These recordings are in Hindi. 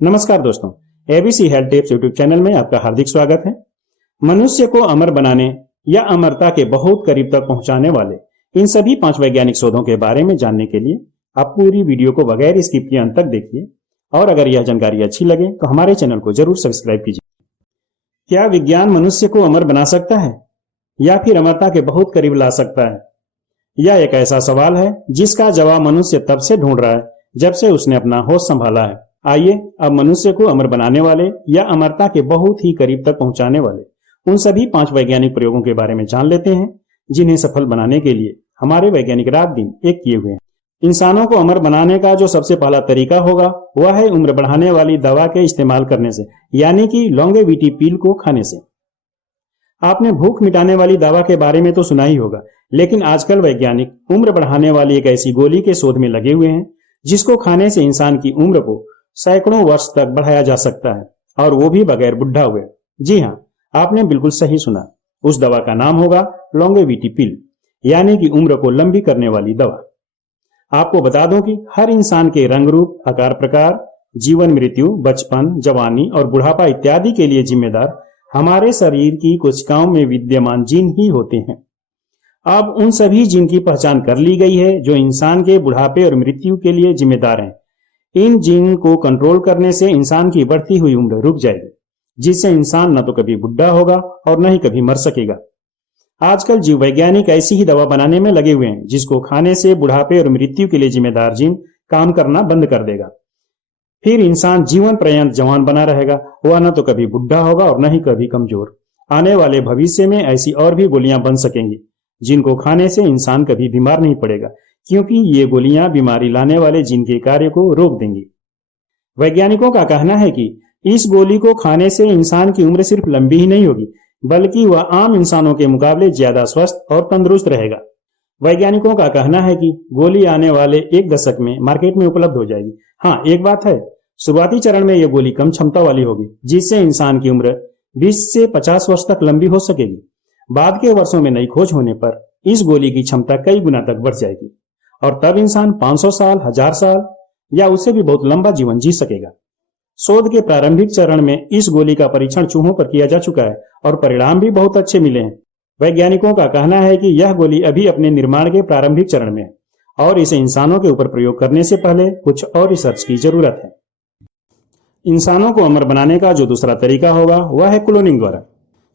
नमस्कार दोस्तों, ABC health tips YouTube channel में आपका हार्दिक स्वागत है। मनुष्य को अमर बनाने या अमरता के बहुत करीब तक पहुंचाने वाले इन सभी 5 वैज्ञानिक शोधों के बारे में जानने के लिए आप पूरी वीडियो को बगैर स्किप किए अंत तक देखिए और अगर यह जानकारी अच्छी लगे तो हमारे चैनल को जरूर सब्सक्राइब कीजिए। क्या विज्ञान मनुष्य को अमर बना सकता है या फिर अमरता के बहुत करीब ला सकता है? यह एक ऐसा सवाल है जिसका जवाब मनुष्य तब से ढूंढ रहा है जब से उसने अपना होश संभाला है। आइए अब मनुष्य को अमर बनाने वाले या अमरता के बहुत ही करीब तक पहुंचाने वाले उन सभी 5 वैज्ञानिक प्रयोगों के बारे में जान लेते हैं जिन्हें सफल बनाने के लिए हमारे वैज्ञानिक रात दिन एक किए हुए हैं। इंसानों को अमर बनाने का जो सबसे पहला तरीका होगा वह है उम्र बढ़ाने वाली दवा के इस्तेमाल करने से, यानी कि लॉन्गेविटी पिल को खाने से। आपने भूख मिटाने वाली दवा के बारे में तो सुना ही होगा, लेकिन आजकल वैज्ञानिक उम्र बढ़ाने वाली एक ऐसी गोली के शोध में लगे हुए हैं जिसको खाने से इंसान की उम्र को सैकड़ों वर्ष तक बढ़ाया जा सकता है, और वो भी बगैर बुढ़ा हुए। जी हाँ, आपने बिल्कुल सही सुना। उस दवा का नाम होगा लॉन्गेविटी पिल, यानी कि उम्र को लंबी करने वाली दवा। आपको बता दूं कि हर इंसान के रंग रूप, आकार प्रकार, जीवन मृत्यु, बचपन, जवानी और बुढ़ापा इत्यादि के लिए जिम्मेदार हमारे शरीर की कोशिकाओं में विद्यमान जीन ही होते हैं। अब उन सभी जीन की पहचान कर ली गई है जो इंसान के बुढ़ापे और मृत्यु के लिए जिम्मेदार हैं। इन जीन को कंट्रोल करने से इंसान की बढ़ती हुई उम्र रुक जाएगी, जिससे इंसान न तो कभी बुढ़ा होगा और न ही कभी मर सकेगा। आजकल जीव वैज्ञानिक ऐसी ही दवा बनाने में लगे हुए हैं जिसको खाने से बुढ़ापे और मृत्यु के लिए जिम्मेदार जीन काम करना बंद कर देगा। फिर इंसान जीवन पर्यंत जवान बना रहेगा, वह न तो कभी बुढ़ा होगा और न ही कभी कमजोर। आने वाले भविष्य में ऐसी और भी गोलियां बन सकेंगी जिनको खाने से इंसान कभी बीमार नहीं पड़ेगा, क्योंकि ये गोलियां बीमारी लाने वाले जीन के कार्य को रोक देंगी। वैज्ञानिकों का कहना है कि इस गोली को खाने से इंसान की उम्र सिर्फ लंबी ही नहीं होगी, बल्कि वह आम इंसानों के मुकाबले ज्यादा स्वस्थ और तंदुरुस्त रहेगा। वैज्ञानिकों का कहना है कि गोली आने वाले 1 दशक में मार्केट में उपलब्ध हो जाएगी। हाँ, एक बात है, शुरुआती चरण में यह गोली कम क्षमता वाली होगी, जिससे इंसान की उम्र 20 से 50 वर्ष तक लंबी हो सकेगी। बाद के वर्षों में नई खोज होने पर इस गोली की क्षमता कई गुना तक बढ़ जाएगी और तब इंसान 500 साल, 1000 साल या उससे भी बहुत लंबा जीवन जी सकेगा। शोध के प्रारंभिक चरण में इस गोली का परीक्षण चूहों पर किया जा चुका है और परिणाम भी बहुत अच्छे मिले हैं। वैज्ञानिकों का कहना है कि यह गोली अभी अपने निर्माण के प्रारंभिक चरण में है और इसे इंसानों के ऊपर प्रयोग करने से पहले कुछ और रिसर्च की जरूरत है। इंसानों को अमर बनाने का जो दूसरा तरीका होगा वह है क्लोनिंग द्वारा।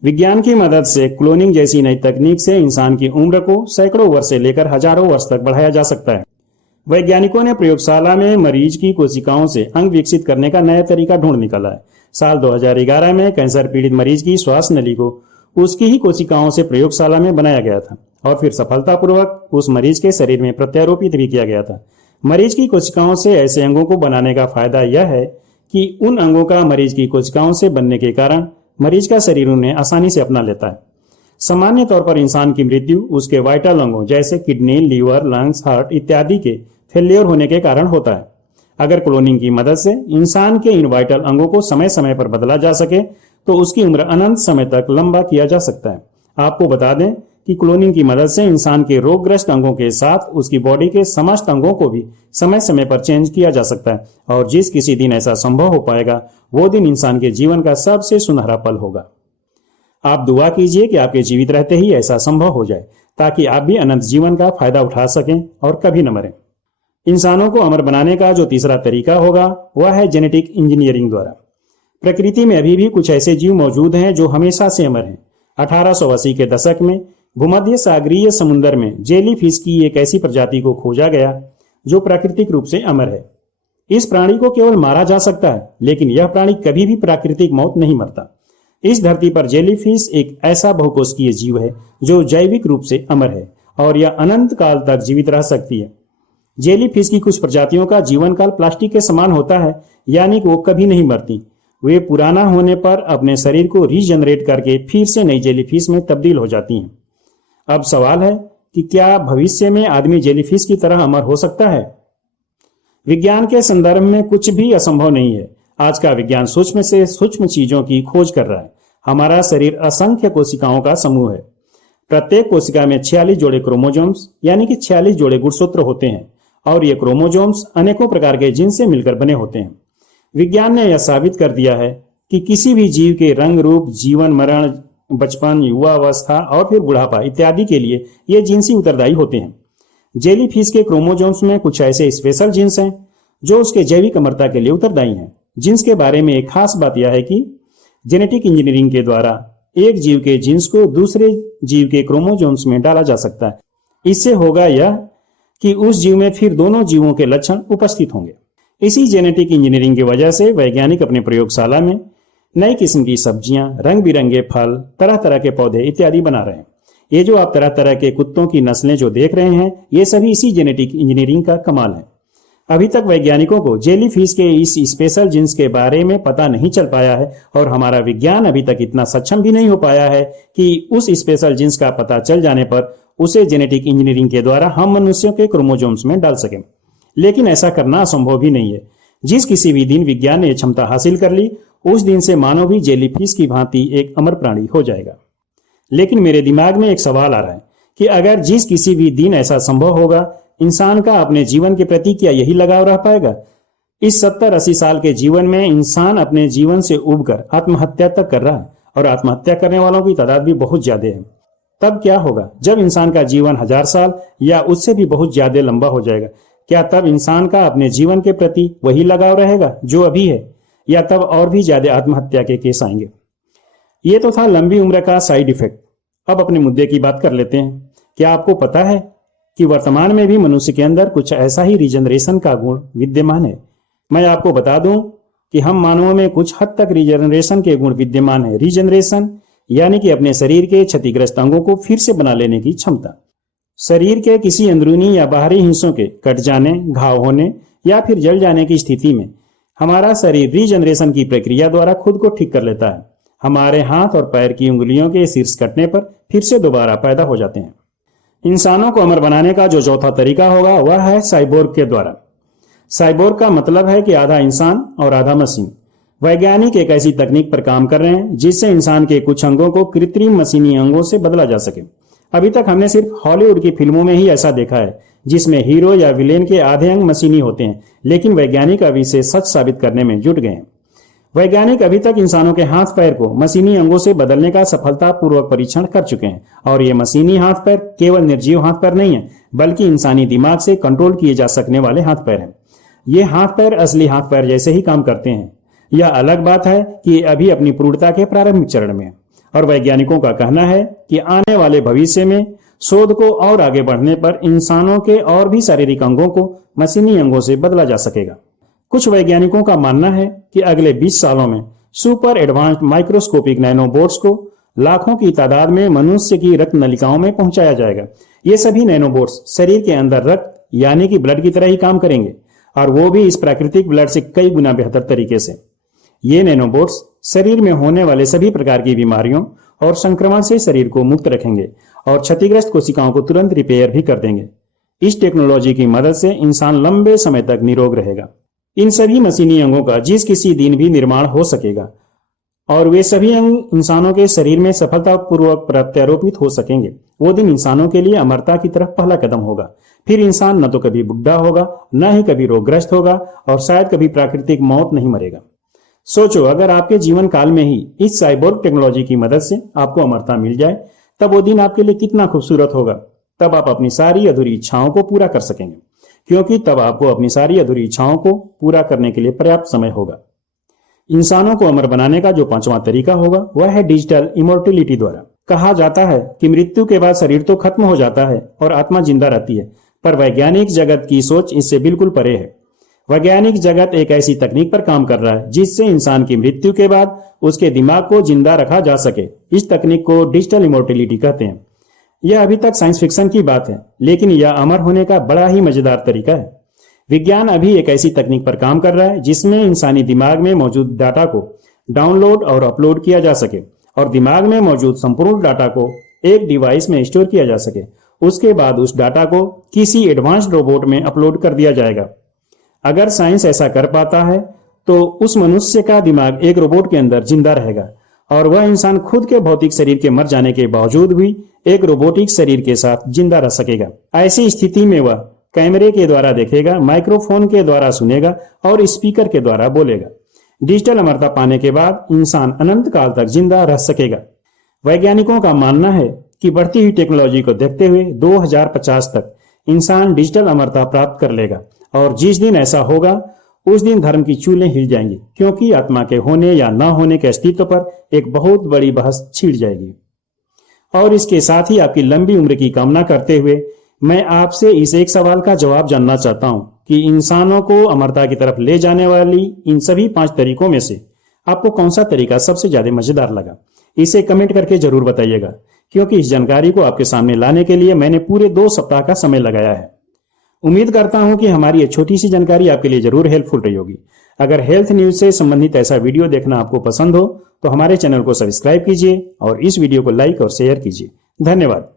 विज्ञान की मदद से क्लोनिंग जैसी नई तकनीक से इंसान की उम्र को सैकड़ों वर्ष से लेकर हजारों वर्ष तक बढ़ाया जा सकता है। वैज्ञानिकों ने प्रयोगशाला में मरीज की कोशिकाओं से अंग विकसित करने का नया तरीका ढूंढ निकाला है। साल 2011 में कैंसर पीड़ित मरीज की श्वास नली को उसकी ही कोशिकाओं से प्रयोगशाला में बनाया गया था और फिर सफलतापूर्वक उस मरीज के शरीर में प्रत्यारोपित भी किया गया था। मरीज की कोशिकाओं से ऐसे अंगों को बनाने का फायदा यह है कि उन अंगों का मरीज की कोशिकाओं से बनने के कारण मरीज का शरीर उन्हें आसानी से अपना लेता है। सामान्य तौर पर इंसान की मृत्यु उसके वाइटल अंगों जैसे किडनी, लीवर, लंग्स, हार्ट इत्यादि के फेलियर होने के कारण होता है। अगर क्लोनिंग की मदद से इंसान के इन वाइटल अंगों को समय समय पर बदला जा सके तो उसकी उम्र अनंत समय तक लंबा किया जा सकता है। आपको बता दें कि क्लोनिंग की मदद से इंसान के रोगग्रस्त अंगों के साथ उसकी बॉडी के समस्त अंगों को भी समय समय पर चेंज किया जा सकता है, और जिस किसी दिन ऐसा संभव हो पाएगा वो दिन इंसान के जीवन का सबसे सुनहरा पल होगा। आप दुआ कीजिए कि आपके जीवित रहते ही ऐसा संभव हो जाए ताकि आप भी अनंत जीवन का फायदा उठा सकें और कभी न मरें। इंसानों को अमर बनाने का जो तीसरा तरीका होगा वह है जेनेटिक इंजीनियरिंग द्वारा। प्रकृति में अभी भी कुछ ऐसे जीव मौजूद हैं जो हमेशा से अमर हैं। 1880 के दशक में भूमध्य सागरीय समुद्र में जेली फिश की एक ऐसी प्रजाति को खोजा गया जो प्राकृतिक रूप से अमर है। इस प्राणी को केवल मारा जा सकता है, लेकिन यह प्राणी कभी भी प्राकृतिक मौत नहीं मरता। इस धरती पर जेलीफिश एक ऐसा बहुकोशिकीय जीव है जो जैविक रूप से अमर है और यह अनंत काल तक जीवित रह सकती है। जेलीफिश की कुछ प्रजातियों का जीवन काल प्लास्टिक के समान होता है, यानी कि वो कभी नहीं मरती। वे पुराना होने पर अपने शरीर को रीजनरेट करके फिर से नई जेलीफिश में तब्दील हो जाती हैं। अब सवाल है कि क्या भविष्य में आदमी जेलीफिश की तरह अमर हो सकता है? विज्ञान के संदर्भ में कुछ भी असंभव नहीं है। आज का विज्ञान सूक्ष्म से सूक्ष्म चीजों की खोज कर रहा है। हमारा शरीर असंख्य कोशिकाओं का समूह है। प्रत्येक कोशिका में 46 जोड़े क्रोमोसोम्स यानी कि 46 जोड़े गुणसूत्र होते हैं और ये क्रोमोसोम्स अनेकों प्रकार के जीन से मिलकर बने होते हैं। विज्ञान ने यह साबित कर दिया है कि किसी भी जीव के रंग रूप, जीवन मरण, बचपन, युवा अवस्था और फिर बुढ़ापा इत्यादि के लिए ये जीन्स ही उत्तरदायी होते हैं। जेलीफिश के क्रोमोसोम्स में कुछ ऐसे स्पेशल जीन्स हैं जो उसके जैविक अमरता के लिए उत्तरदायी हैं। जीन्स के बारे में एक खास बात यह है कि जेनेटिक इंजीनियरिंग के द्वारा एक जीव के जीन्स को दूसरे जीव के क्रोमोसोम्स में डाला जा सकता है। इससे होगा यह कि उस जीव में फिर दोनों जीवों के लक्षण उपस्थित होंगे। इसी जेनेटिक इंजीनियरिंग की वजह से वैज्ञानिक अपने प्रयोगशाला में नई किस्म की सब्जियां, रंग बिरंगे फल, तरह तरह के पौधे इत्यादि बना रहे हैं। ये जो आप तरह तरह के कुत्तों की नस्लें जो देख रहे हैं, ये सभी इसी जेनेटिक इंजीनियरिंग का कमाल है। अभी तक वैज्ञानिकों को जेलीफिश के इस स्पेशल जीन्स के बारे में पता नहीं चल पाया है और हमारा विज्ञान अभी तक इतना सक्षम भी नहीं हो पाया है कि उस स्पेशल जीन्स का पता चल जाने पर उसे जेनेटिक इंजीनियरिंग के द्वारा हम मनुष्यों के क्रोमोसोम्स में डाल सकें। लेकिन ऐसा करना असंभव भी नहीं है। जिस किसी भी दिन विज्ञान ने यह क्षमता हासिल कर ली, उस दिन से मानव भी जेलीफिश की भांति एक अमर प्राणी हो जाएगा। लेकिन मेरे दिमाग में एक सवाल आ रहा है कि अगर जिस किसी भी दिन ऐसा संभव होगा, इंसान का अपने जीवन के प्रति क्या यही लगाव रह पाएगा? इस 70-80 साल के जीवन में इंसान अपने जीवन से उबकर आत्महत्या तक कर रहा है और आत्महत्या करने वालों की तादाद भी बहुत ज्यादा है। तब क्या होगा जब इंसान का जीवन 1000 साल या उससे भी बहुत ज्यादा लंबा हो जाएगा? क्या तब इंसान का अपने जीवन के प्रति वही लगाव रहेगा जो अभी है, या तब और भी ज्यादा आत्महत्या के केस आएंगे? ये तो था लंबी उम्र का साइड इफेक्ट। अब अपने मुद्दे की बात कर लेते हैं। क्या आपको पता है कि वर्तमान में भी मनुष्य के अंदर कुछ ऐसा ही रीजनरेशन का गुण विद्यमान है? मैं आपको बता दूं कि हम मानवों में कुछ हद तक रीजनरेशन के गुण विद्यमान है। रीजनरेशन यानी कि अपने शरीर के क्षतिग्रस्त अंगों को फिर से बना लेने की क्षमता। शरीर के किसी अंदरूनी या बाहरी हिस्सों के कट जाने, घाव होने या फिर जल जाने की स्थिति में हमारा शरीर रीजनरेशन की प्रक्रिया द्वारा खुद को ठीक कर लेता है। हमारे हाथ और पैर की उंगलियों के शीर्ष कटने पर फिर से दोबारा पैदा हो जाते हैं। इंसानों को अमर बनाने का जो चौथा तरीका होगा वह है साइबोर्ग के द्वारा। साइबोर्ग का मतलब है कि आधा इंसान और आधा मशीन। वैज्ञानिक एक ऐसी तकनीक पर काम कर रहे हैं जिससे इंसान के कुछ अंगों को कृत्रिम मशीनी अंगों से बदला जा सके। अभी तक हमने सिर्फ हॉलीवुड की फिल्मों में ही ऐसा देखा है जिसमें हीरो या विलेन के आधे अंग मशीनी होते हैं, लेकिन वैज्ञानिक अभी इसे सच साबित करने में जुट गए हैं। वैज्ञानिक अभी तक इंसानों के हाथ पैर को मशीनी अंगों से बदलने का सफलतापूर्वक परीक्षण कर चुके हैं और ये मशीनी हाथ पैर केवल निर्जीव हाथ पैर नहीं है, बल्कि इंसानी दिमाग से कंट्रोल किए जा सकने वाले हाथ पैर हैं। ये हाथ पैर असली हाथ पैर जैसे ही काम करते हैं। यह अलग बात है कि अभी अपनी पूर्णता के प्रारंभिक चरण में, और वैज्ञानिकों का कहना है कि आने वाले भविष्य में शोध को और आगे बढ़ने पर इंसानों के और भी शारीरिक अंगों को मशीनी अंगों से बदला जा सकेगा। कुछ वैज्ञानिकों का मानना है कि अगले 20 सालों में सुपर एडवांस्ड माइक्रोस्कोपिक नैनोबोट्स को लाखों की तादाद में मनुष्य की रक्त नलिकाओं में पहुंचाया जाएगा। ये सभी नैनोबोट्स शरीर के अंदर रक्त यानी कि ब्लड की तरह ही काम करेंगे, और वो भी इस प्राकृतिक ब्लड से कई गुना बेहतर तरीके से। ये नैनोबोट्स शरीर में होने वाले सभी प्रकार की बीमारियों और संक्रमण से शरीर को मुक्त रखेंगे और क्षतिग्रस्त कोशिकाओं को तुरंत रिपेयर भी कर देंगे। इस टेक्नोलॉजी की मदद से इंसान लंबे समय तक निरोग रहेगा। इन सभी मशीनी अंगों का जिस किसी दिन भी निर्माण हो सकेगा और वे सभी अंग इंसानों के शरीर में सफलतापूर्वक प्रत्यारोपित हो सकेंगे। वो दिन इंसानों के लिए अमरता की तरफ पहला कदम होगा। फिर इंसान न तो कभी बुढ़ा होगा, न ही कभी रोगग्रस्त होगा और शायद कभी प्राकृतिक मौत नहीं मरेगा। सोचो, अगर आपके जीवन काल में ही इस साइबोर्ग टेक्नोलॉजी की मदद से आपको अमरता मिल जाए, तब वो दिन आपके लिए कितना खूबसूरत होगा। तब आप अपनी सारी अधूरी इच्छाओं को पूरा कर सकेंगे, क्योंकि तब आपको अपनी सारी अधूरी इच्छाओं को पूरा करने के लिए पर्याप्त समय होगा। इंसानों को अमर बनाने का जो पांचवा तरीका होगा वह है डिजिटल इमोर्टिलिटी द्वारा। कहा जाता है कि मृत्यु के बाद शरीर तो खत्म हो जाता है और आत्मा जिंदा रहती है, पर वैज्ञानिक जगत की सोच इससे बिल्कुल परे है। वैज्ञानिक जगत एक ऐसी तकनीक पर काम कर रहा है जिससे इंसान की मृत्यु के बाद उसके दिमाग को जिंदा रखा जा सके। इस तकनीक को डिजिटल इमोर्टिलिटी कहते हैं। यह अभी तक साइंस फिक्शन की बात है, लेकिन यह अमर होने का बड़ा ही मजेदार तरीका है। विज्ञान अभी एक ऐसी तकनीक पर काम कर रहा है जिसमें इंसानी दिमाग में मौजूद डाटा को डाउनलोड और अपलोड किया जा सके और दिमाग में मौजूद संपूर्ण डाटा को एक डिवाइस में स्टोर किया जा सके। उसके बाद उस डाटा को किसी एडवांस्ड रोबोट में अपलोड कर दिया जाएगा। अगर साइंस ऐसा कर पाता है तो उस मनुष्य का दिमाग एक रोबोट के अंदर जिंदा रहेगा और वह इंसान खुद के भौतिक शरीर के मर जाने के बावजूद भी एक रोबोटिक शरीर के साथ जिंदा रह सकेगा। ऐसी स्थिति में वह कैमरे के द्वारा देखेगा, माइक्रोफोन के द्वारा सुनेगा और स्पीकर के द्वारा बोलेगा। डिजिटल अमरता पाने के बाद इंसान अनंत काल तक जिंदा रह सकेगा। वैज्ञानिकों का मानना है कि बढ़ती हुई टेक्नोलॉजी को देखते हुए 2050 तक इंसान डिजिटल अमरता प्राप्त कर लेगा और जिस दिन ऐसा होगा उस दिन धर्म की चूलें हिल जाएंगी, क्योंकि आत्मा के होने या न होने के अस्तित्व पर एक बहुत बड़ी बहस छिड़ जाएगी। और इसके साथ ही आपकी लंबी उम्र की कामना करते हुए मैं आपसे इस एक सवाल का जवाब जानना चाहता हूं कि इंसानों को अमरता की तरफ ले जाने वाली इन सभी 5 तरीकों में से आपको कौन सा तरीका सबसे ज्यादा मजेदार लगा? इसे कमेंट करके जरूर बताइएगा, क्योंकि इस जानकारी को आपके सामने लाने के लिए मैंने पूरे 2 सप्ताह का समय लगाया है। उम्मीद करता हूं कि हमारी ये छोटी सी जानकारी आपके लिए जरूर हेल्पफुल रही होगी। अगर हेल्थ न्यूज से संबंधित ऐसा वीडियो देखना आपको पसंद हो तो हमारे चैनल को सब्सक्राइब कीजिए और इस वीडियो को लाइक और शेयर कीजिए। धन्यवाद।